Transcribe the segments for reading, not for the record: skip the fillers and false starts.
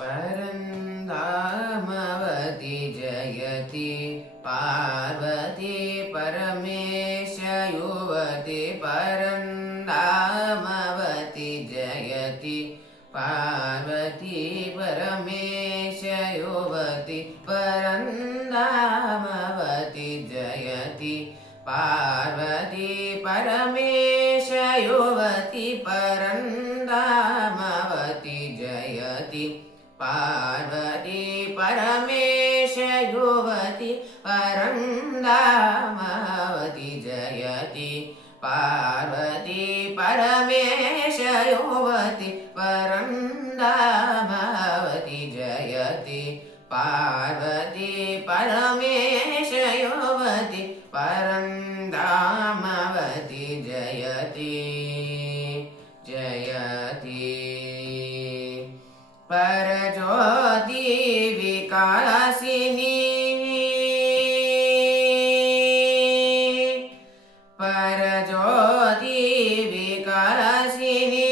परन्धामवति जयति पार्वती परमेश युवति परन्धामवति जयति पार्वती परमेश युवति परन्धामवति जयति पार्वती परमेश युवति परन्धामवति जयति पार्वती परमेश युवति परन्धामवति जयति पार्वती परमेश युवति परन्धामवति जयति पार्वती परमेश युवति परन्धामवति जयति जयति परज्योति विकासिनी परज्योति विकासिनी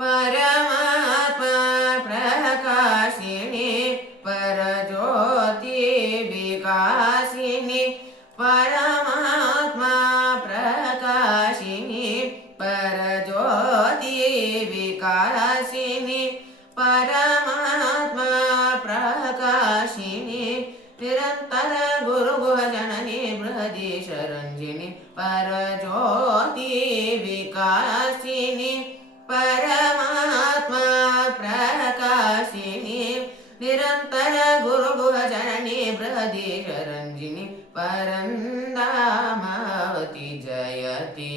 परमात्मा प्रकाशिनी परज्योति विकासिनी परमात्मा प्रकाशिनी परज्योति विकासिनी परमात्मा प्रकाशिनी निरंतर गुरु जननी बृहदीश रंजिनी परज्योति विकासिनी परमात्मा प्रकाशिनी निरंतर गुरु जननी बृहदीश रंजिनी परन्धामवति जयति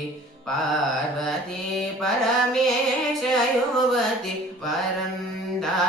पार्वती परमेश युवति परन्धा